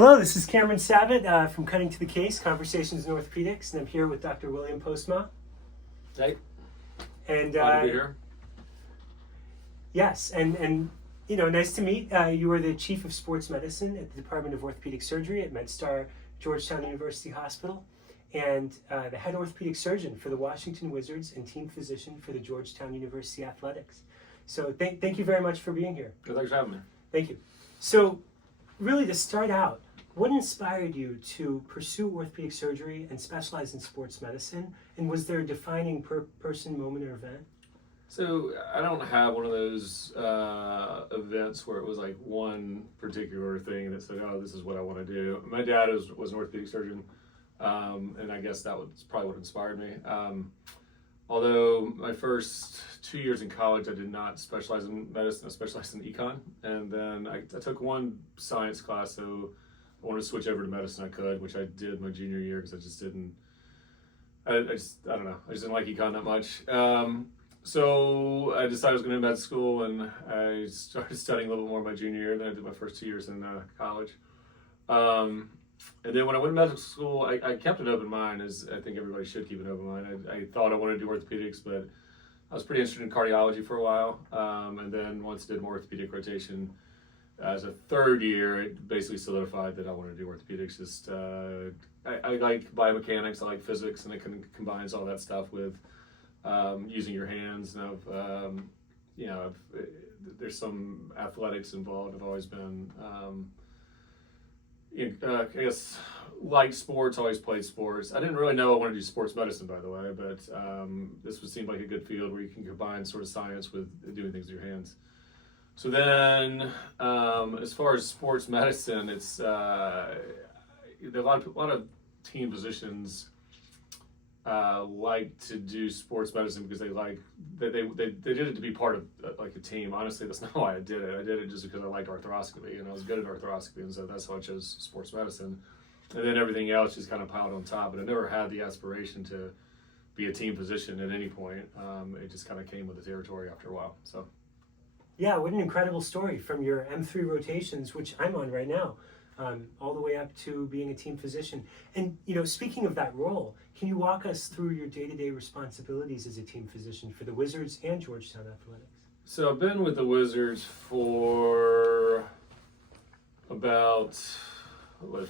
Hello, this is Cameron Sabet from Cutting to the Case, Conversations in Orthopaedics, and I'm here with Dr. William Postma. Hey, And glad to be here. Yes, and nice to meet. You are the Chief of Sports Medicine at the Department of Orthopedic Surgery at MedStar, Georgetown University Hospital, and the head orthopedic surgeon for the Washington Wizards and team physician for the Georgetown University Athletics. So thank you very much for being here. Thanks for having me. Thank you. So really, to start out, what inspired you to pursue orthopedic surgery and specialize in sports medicine? And was there a defining person, moment, or event? So I don't have one of those events where it was like one particular thing that said, oh, this is what I want to do. My dad was an orthopedic surgeon, and I guess that was probably what inspired me. Although my first 2 years in college, I did not specialize in medicine, I specialized in econ. And then I took one science class, so I wanted to switch over to medicine I could, which I did my junior year because I just didn't, I don't know, I just didn't like econ that much. So I decided I was going to med school, and I started studying a little bit more my junior year. Then I did my first 2 years in college. And then when I went to medical school, I kept an open mind, as I think everybody should keep an open mind. I thought I wanted to do orthopedics, but I was pretty interested in cardiology for a while. And then once I did more orthopedic rotation, as a third year, it basically solidified that I wanted to do orthopedics. Just I like biomechanics, I like physics, and it combines all that stuff with using your hands. And there's some athletics involved. I've always been, I guess, liked sports, always played sports. I didn't really know I wanted to do sports medicine, by the way, but this seemed like a good field where you can combine sort of science with doing things with your hands. So then, as far as sports medicine, it's a lot of team physicians like to do sports medicine because they did it to be part of like a team. Honestly, that's not why I did it. I did it just because I liked arthroscopy, and I was good at arthroscopy, and so that's why I chose sports medicine. And then everything else just kind of piled on top. But I never had the aspiration to be a team physician at any point. It just kind of came with the territory after a while. So. Yeah, what an incredible story from your M3 rotations, which I'm on right now, all the way up to being a team physician. And, speaking of that role, can you walk us through your day-to-day responsibilities as a team physician for the Wizards and Georgetown Athletics? So I've been with the Wizards for about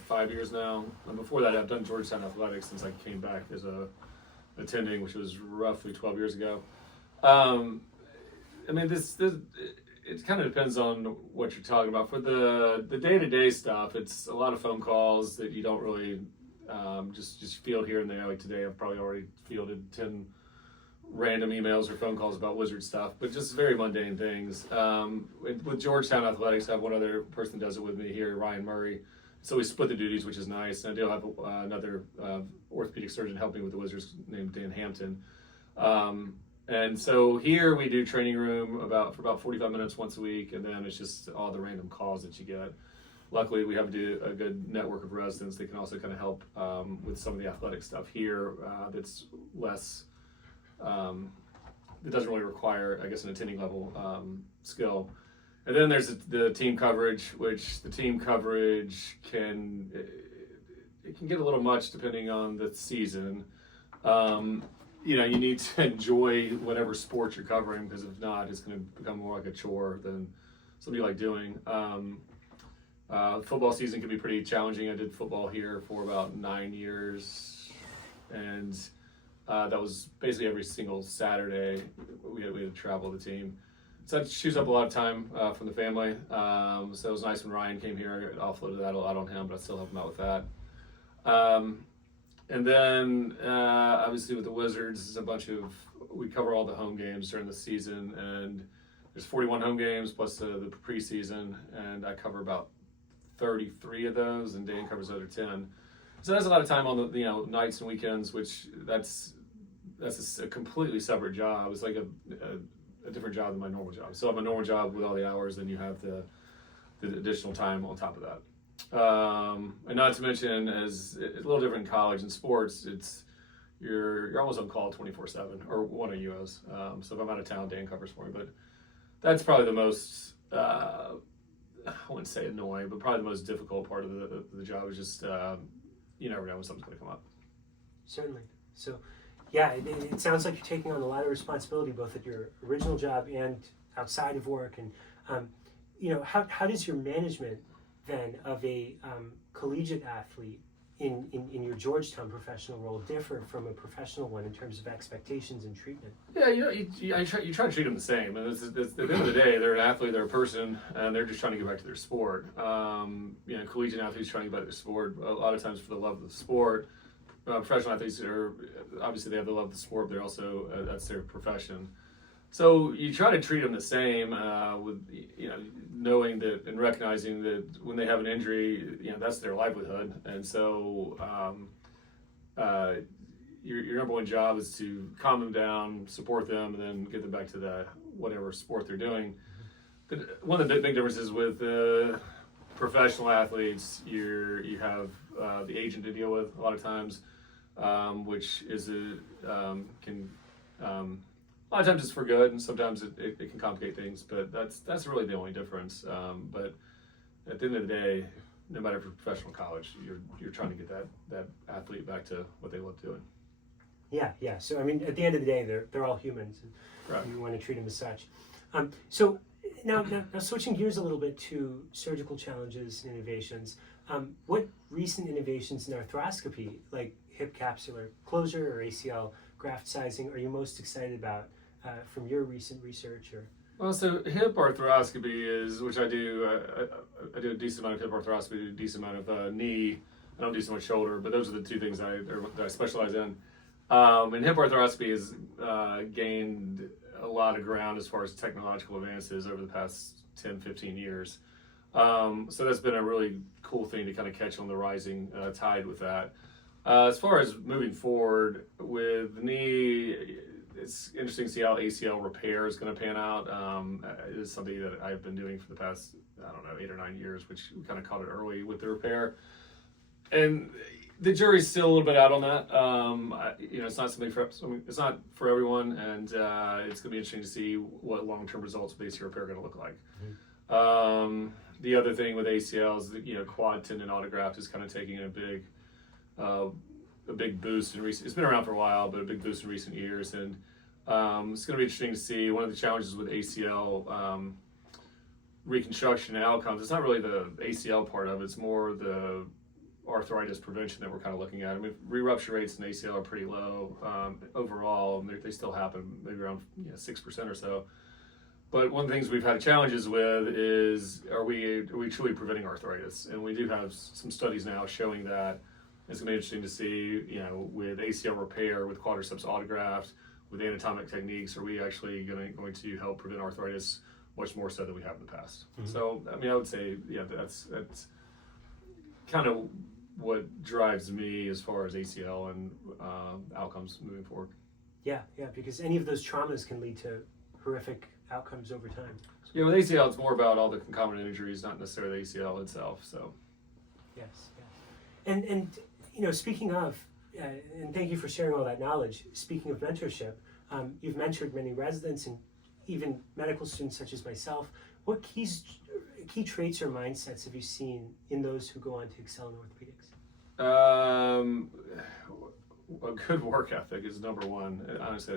5 years now. And before that, I've done Georgetown Athletics since I came back as a attending, which was roughly 12 years ago. It kind of depends on what you're talking about. For the day-to-day stuff, it's a lot of phone calls that you don't really just field here and there. Like today, I've probably already fielded 10 random emails or phone calls about Wizard stuff, but just very mundane things. With Georgetown Athletics, I have one other person that does it with me here, Ryan Murray. So we split the duties, which is nice. And I do have another orthopedic surgeon helping with the Wizards named Dan Hampton. And so here we do training room for about 45 minutes once a week, and then it's just all the random calls that you get. Luckily, we have a good network of residents that can also kind of help with some of the athletic stuff here that's less, that doesn't really require, I guess, an attending level skill. And then there's the team coverage, which the team coverage can get a little much depending on the season. You need to enjoy whatever sport you're covering, because if not, it's going to become more like a chore than something you like doing. Football season can be pretty challenging. I did football here for about 9 years, and that was basically every single Saturday we had to travel the team. So that chews up a lot of time from the family. So it was nice when Ryan came here. I offloaded that a lot on him, but I still help him out with that. And then, obviously with the Wizards, we cover all the home games during the season, and there's 41 home games plus the preseason, and I cover about 33 of those, and Dan covers the other 10. So that's a lot of time on the nights and weekends, which that's a completely separate job. It's like a different job than my normal job. So I have a normal job with all the hours, then you have the additional time on top of that. And not to mention, as it's a little different in college and sports, you're almost on call 24/7, or one of you is. So if I'm out of town, Dan covers for me. But that's probably the most I wouldn't say annoying, but probably the most difficult part of the job is just you never know when something's going to come up. Certainly. So, yeah, it sounds like you're taking on a lot of responsibility both at your original job and outside of work. And, how does your management then of a collegiate athlete in your Georgetown professional role differ from a professional one in terms of expectations and treatment? Yeah, you try to treat them the same. And at the end of the day, they're an athlete, they're a person, and they're just trying to get back to their sport. Collegiate athletes trying to get back to their sport a lot of times for the love of the sport. Professional athletes are obviously they have the love of the sport, but they're also that's their profession. So you try to treat them the same with knowing that and recognizing that when they have an injury, that's their livelihood, and so your number one job is to calm them down, support them, and then get them back to the whatever sport they're doing. But one of the big differences with professional athletes, you have the agent to deal with a lot of times, which is a lot of times it's for good, and sometimes it can complicate things. But that's really the only difference. But at the end of the day, no matter if you're professional or college, you're trying to get that athlete back to what they love doing. Yeah. So I mean, at the end of the day, they're all humans, and Right. you want to treat them as such. So now switching gears a little bit to surgical challenges and innovations. What recent innovations in arthroscopy, like hip capsular closure or ACL graft sizing, are you most excited about from your recent research? Or Well, so hip arthroscopy is, which I do. I do a decent amount of hip arthroscopy, a decent amount of knee. I don't do so much shoulder, but those are the two things that I specialize in. And hip arthroscopy has gained a lot of ground as far as technological advances over the past 10, 15 years. So that's been a really cool thing to kind of catch on the rising tide with that. As far as moving forward with the knee, it's interesting to see how ACL repair is going to pan out. It is something that I've been doing for the past, 8 or 9 years, which we kind of caught it early with the repair. And the jury's still a little bit out on that. It's not it's not for everyone, and it's going to be interesting to see what long-term results with ACL repair are going to look like. Mm-hmm. The other thing with ACL is that, quad tendon autograft is kind of taking a big boost in recent. It's been around for a while, but a big boost in recent years, and it's going to be interesting to see. One of the challenges with ACL reconstruction and outcomes, it's not really the ACL part of it, it's more the arthritis prevention that we're kind of looking at. I mean, re-rupture rates in ACL are pretty low overall, and they still happen maybe around 6% or so. But one of the things we've had challenges with is, are we truly preventing arthritis? And we do have some studies now showing that. It's going to be interesting to see, with ACL repair, with quadriceps autograft, with anatomic techniques, are we actually going to help prevent arthritis much more so than we have in the past? Mm-hmm. So, I mean, I would say, that's kind of what drives me as far as ACL and outcomes moving forward. Yeah, because any of those traumas can lead to horrific outcomes over time. Yeah, with ACL, it's more about all the concomitant injuries, not necessarily the ACL itself. So, yes, and speaking of, and thank you for sharing all that knowledge. Speaking of mentorship, you've mentored many residents and even medical students such as myself. What key traits or mindsets have you seen in those who go on to excel in orthopedics? A good work ethic is number one. Honestly,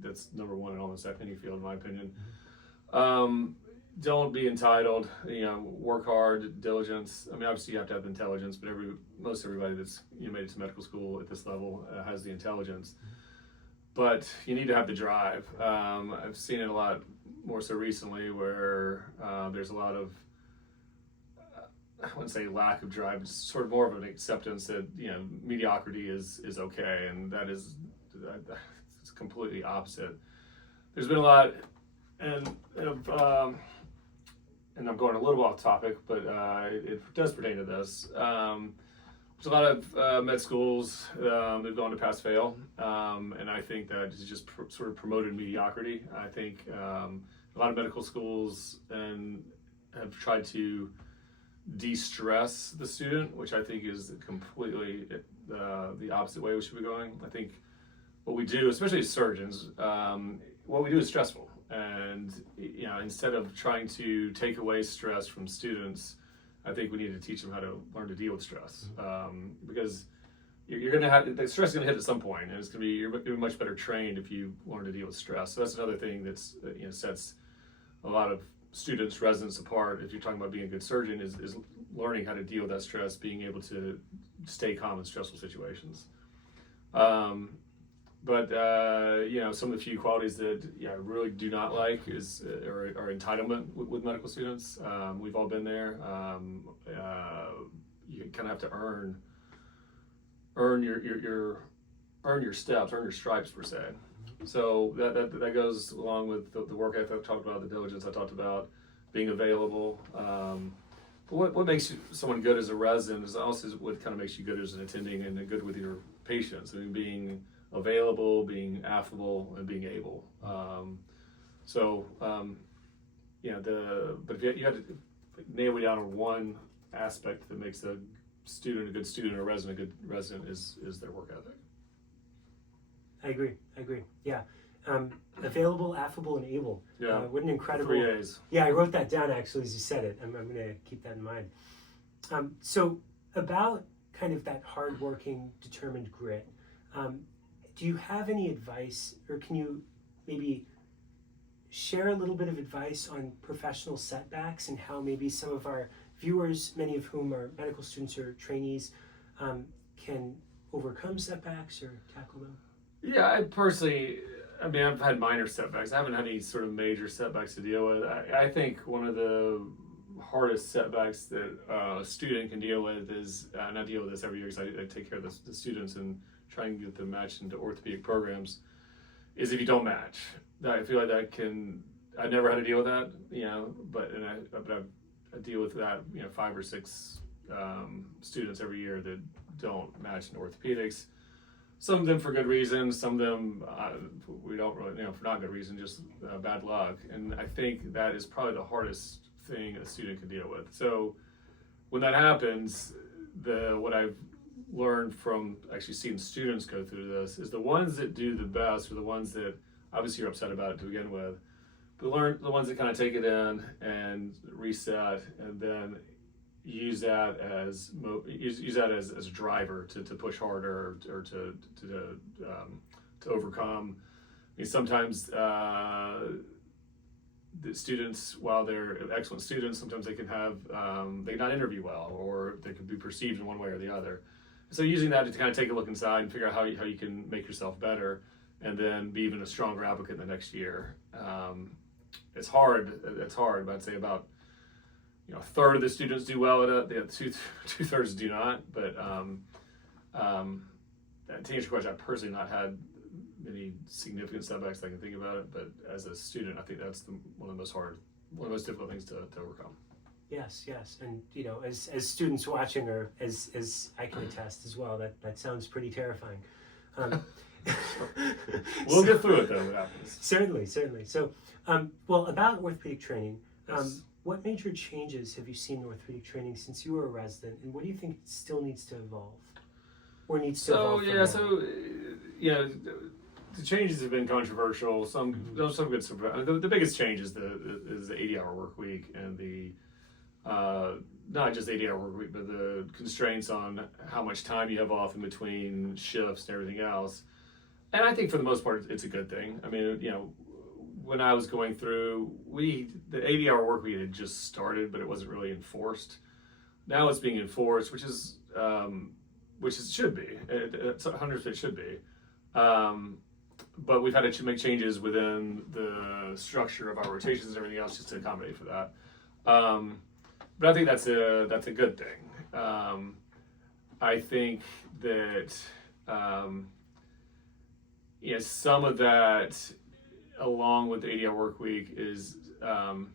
that's number one in almost any field, in my opinion. Don't be entitled. Work hard, diligence. I mean, obviously you have to have intelligence, but most everybody that's made it to medical school at this level has the intelligence. But you need to have the drive. I've seen it a lot more so recently, where there's a lot of, I wouldn't say lack of drive, it's sort of more of an acceptance that mediocrity is okay, and that's completely opposite. There's been a lot, and I'm going a little off topic, but it does pertain to this. There's a lot of med schools that have gone to pass fail, and I think that has just sort of promoted mediocrity. I think a lot of medical schools have tried to de-stress the student, which I think is completely the opposite way we should be going. I think what we do, especially as surgeons, what we do is stressful. And instead of trying to take away stress from students, I think we need to teach them how to learn to deal with stress, because you're going to have the stress is going to hit at some point, and it's going to be you're going to be much better trained if you learn to deal with stress. So that's another thing that's sets a lot of students, residents apart. If you're talking about being a good surgeon, is learning how to deal with that stress, being able to stay calm in stressful situations. But some of the few qualities that I really do not like is are entitlement with medical students. We've all been there. You kind of have to earn your steps, earn your stripes per se. So that goes along with the work ethic I talked about, the diligence I talked about, being available. But what makes someone good as a resident is also what kind of makes you good as an attending and good with your patients. I mean, being available, being affable, and being able. But if you have to nail it down on one aspect that makes a student a good student, or a resident a good resident, is their work ethic. I agree. Yeah. Available, affable, and able. Yeah. What an incredible. 3 A's. Yeah, I wrote that down actually as you said it. I'm going to keep that in mind. So about kind of that hardworking, determined grit, do you have any advice, or can you maybe share a little bit of advice on professional setbacks and how maybe some of our viewers, many of whom are medical students or trainees, can overcome setbacks or tackle them? Yeah, I've had minor setbacks. I haven't had any sort of major setbacks to deal with. I think one of the hardest setbacks that a student can deal with is, and I deal with this every year because I take care of the students and try and get them matched into orthopedic programs, is if you don't match. I feel like I never had to deal with that, but I deal with that, 5 or 6 students every year that don't match in orthopedics. Some of them for good reasons, some of them we don't really, for not good reason, just bad luck. And I think that is probably the hardest thing a student can deal with. So when that happens, what I've learned from actually seeing students go through this is the ones that do the best are the ones that obviously you're upset about it to begin with, but the ones that kind of take it in and reset, and then use that as a driver to push harder or to overcome. I mean, sometimes the students, while they're excellent students, sometimes they can have they not interview well, or they could be perceived in one way or the other. So using that to kind of take a look inside and figure out how you can make yourself better, and then be even a stronger advocate in the next year. It's hard, but I'd say about a third of the students do well at it. The other two-thirds do not. But to answer your question, I've personally not had many significant setbacks I can think about it. But as a student, I think that's one of the most difficult things to overcome. Yes, and as students watching, or as I can attest as well, that sounds pretty terrifying. We'll get through it though. What happens? Certainly. So, about orthopedic training. Yes. What major changes have you seen in orthopedic training since you were a resident, and what do you think still needs to evolve, or needs to evolve? The changes have been controversial. Some good. The biggest change is the 80-hour work week, and the not just 80-hour work week, but the constraints on how much time you have off in between shifts and everything else. And I think for the most part, it's a good thing. I mean, when I was going through, the 80-hour work week had just started, but it wasn't really enforced. Now it's being enforced, which it should be. It's 100% should be. But we've had to make changes within the structure of our rotations and everything else just to accommodate for that. But I think that's a good thing. I think that some of that, along with the 80-hour work week, is kind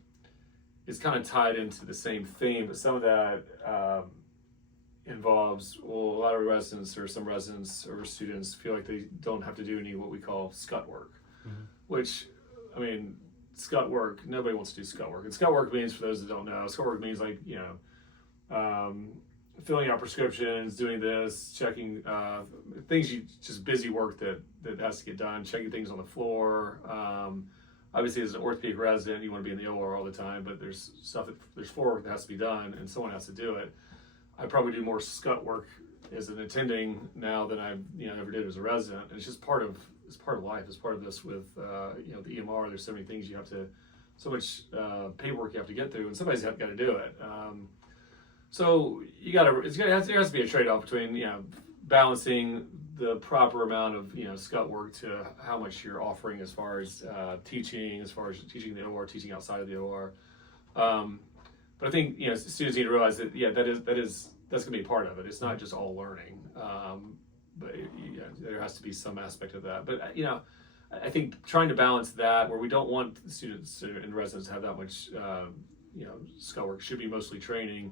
of tied into the same theme, but some of that involves, a lot of residents or some residents or students feel like they don't have to do any what we call scut work, which, I mean, scut work, nobody wants to do scut work. And scut work means, for those that don't know, scut work means like, filling out prescriptions, doing this, checking things, just busy work that has to get done, checking things on the floor, obviously as an orthopedic resident, you want to be in the OR all the time, but there's floor work that has to be done, and someone has to do it. I probably do more scut work as an attending now than I ever did as a resident. And it's just part of life. It's part of this with the EMR. There's so many things so much paperwork you have to get through, and somebody's got to do it. So there has to be a trade-off between balancing the proper amount of scut work to how much you're offering as far as teaching in the OR, teaching outside of the OR. But I think students need to realize that that's going to be a part of it. It's not just all learning, but there has to be some aspect of that. But I think trying to balance that, where we don't want students and residents to have that much scut work, should be mostly training.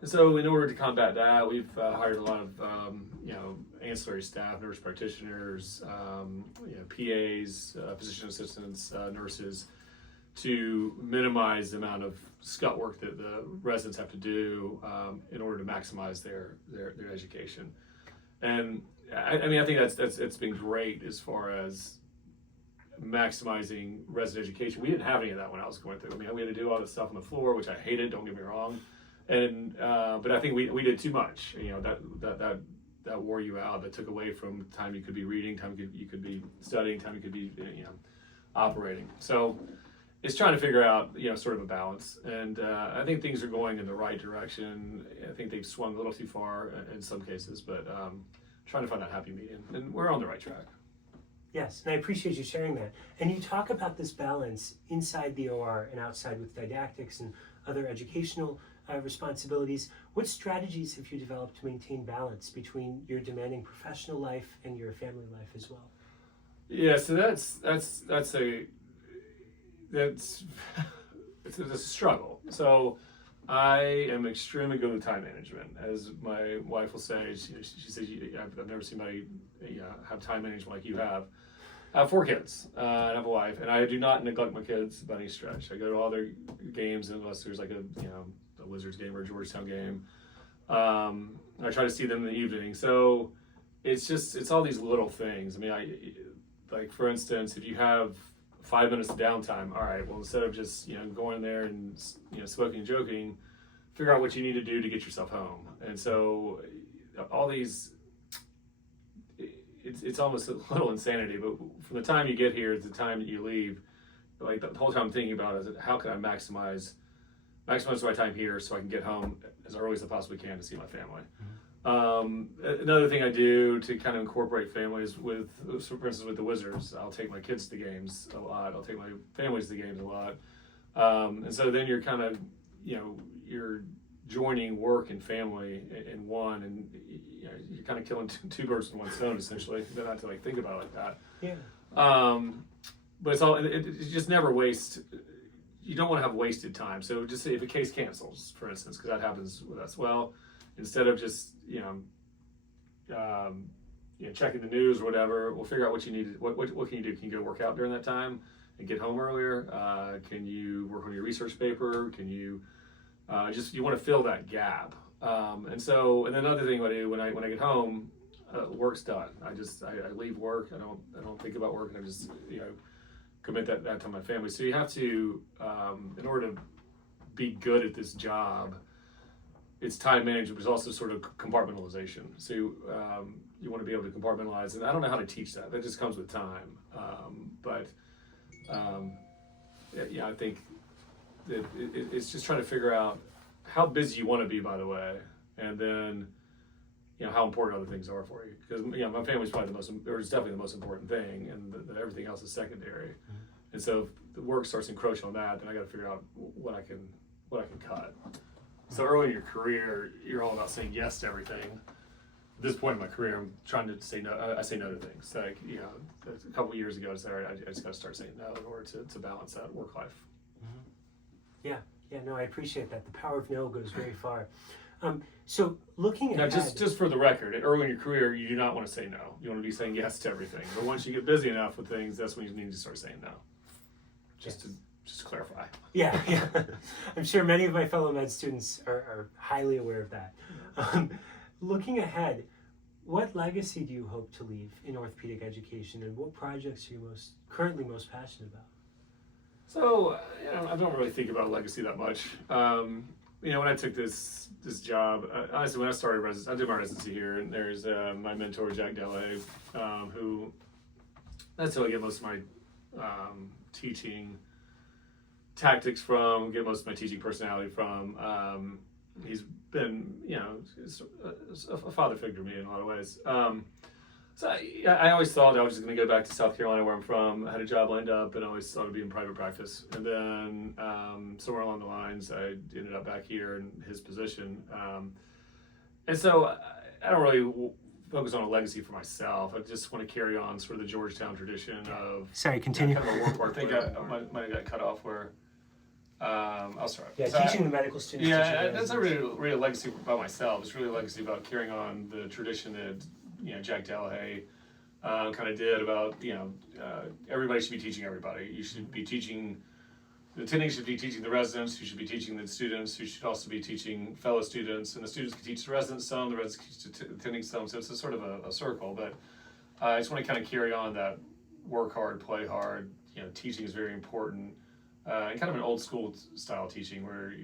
And so in order to combat that, we've hired a lot of ancillary staff, nurse practitioners, PAs, physician assistants, nurses, to minimize the amount of scut work that the residents have to do in order to maximize their education. And I think it's been great as far as maximizing resident education. We didn't have any of that when I was going through. We had to do all this stuff on the floor, which I hated, don't get me wrong. And but I think we did too much. That wore you out. That took away from time you could be reading, time you could be studying, time you could be operating. So it's trying to figure out sort of a balance. And I think things are going in the right direction. I think they've swung a little too far in some cases, but trying to find that happy medium, and we're on the right track. Yes, and I appreciate you sharing that. And you talk about this balance inside the OR and outside with didactics and other educational responsibilities. What strategies have you developed to maintain balance between your demanding professional life and your family life as well? Yeah, so that's it's a struggle. So I am extremely good with time management. As my wife will say, she says, I've never seen anybody have time management like you have. I have 4 kids, and I have a wife, and I do not neglect my kids by any stretch. I go to all their games unless there's like a Wizards game or a Georgetown game. I try to see them in the evening. So it's all these little things. Like for instance, if you have 5 minutes of downtime, all right, well, instead of just going there and smoking and joking, figure out what you need to do to get yourself home. And so all these, it's almost a little insanity, but from the time you get here to the time that you leave, like the whole time I'm thinking about is how can I maximize my time here so I can get home as early as I possibly can to see my family. Another thing I do to kind of incorporate families for instance, with the Wizards, I'll take my kids to games a lot. I'll take my families to games a lot. And so then you're kind of, you're joining work and family in one, and you're kind of killing two birds with one stone, essentially. You don't have to think about it like that. Yeah. But it just never waste. You don't want to have wasted time. So just say if a case cancels, for instance, because that happens with us. Well, instead of just checking the news or whatever, we'll figure out what you need. What can you do? Can you go work out during that time and get home earlier? Can you work on your research paper? Can you you want to fill that gap? And then another thing I do when I get home, work's done. I leave work. I don't think about work, and I just commit that to my family. So you have to, in order to be good at this job, it's time management, but it's also sort of compartmentalization. So you want to be able to compartmentalize, and I don't know how to teach that. That just comes with time. I think that it's just trying to figure out how busy you want to be, by the way, and then how important other things are for you. Because my family's probably it's definitely the most important thing, and everything else is secondary. Mm-hmm. And so if the work starts encroaching on that, then I got to figure out what I can cut. So early in your career, you're all about saying yes to everything. At this point in my career, I'm trying to say no. I say no to things. Like a couple of years ago, I said, all right, I just got to start saying no in order to balance that work life. Mm-hmm. Yeah, no, I appreciate that. The power of no goes very far. So looking at now, just for the record, early in your career, you do not want to say no. You want to be saying yes to everything. But once you get busy enough with things, that's when you need to start saying no. Just to clarify. Yeah. I'm sure many of my fellow med students are highly aware of that. Looking ahead, what legacy do you hope to leave in orthopedic education, and what projects are you currently most passionate about? So, I don't really think about legacy that much. When I took this job, honestly, when I started I did my residency here, and there's my mentor, Jack Delahaye, who that's who I get most of my teaching tactics from, get most of my teaching personality from. He's been, a father figure to me in a lot of ways. So I always thought I was just going to go back to South Carolina, where I'm from. I had a job lined up, and I always thought it'd be in private practice. And then somewhere along the lines, I ended up back here in his position. And so I don't really focus on a legacy for myself. I just want to carry on sort of the Georgetown tradition of Continue. kind of a work. I think I might have got cut off where. I'll start. Yeah, so teaching the medical students. Yeah, that's not really a legacy about myself. It's really a legacy about carrying on the tradition that Jack Delahaye kind of did about everybody should be teaching everybody. You should be teaching. The attending should be teaching the residents. You should be teaching the students. You should also be teaching fellow students, and the students can teach the residents some. The residents can teach the attending some. So it's a sort of a circle. But I just want to kind of carry on that work hard, play hard. Teaching is very important. And kind of an old school style teaching where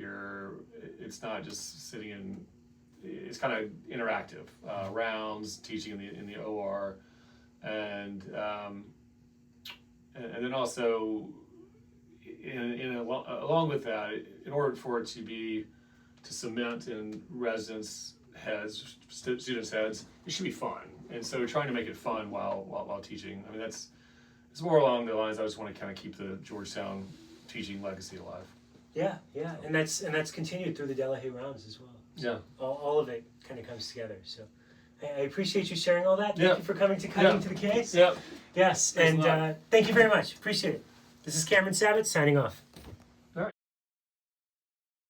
it's not just sitting in, it's kind of interactive, rounds, teaching in the OR, and then also along with that, in order for it to cement in residents' heads, students' heads, it should be fun. And so trying to make it fun while teaching. I mean, it's more along the lines. I just want to kind of keep the Georgetown teaching legacy alive. Yeah, and that's continued through the Delahaye rounds as well. So all of it kind of comes together. So I appreciate you sharing all that. Thank you for coming to Cutting to the Case. Yep. Yes, and thank you very much. Appreciate it. This is Cameron Sabet signing off.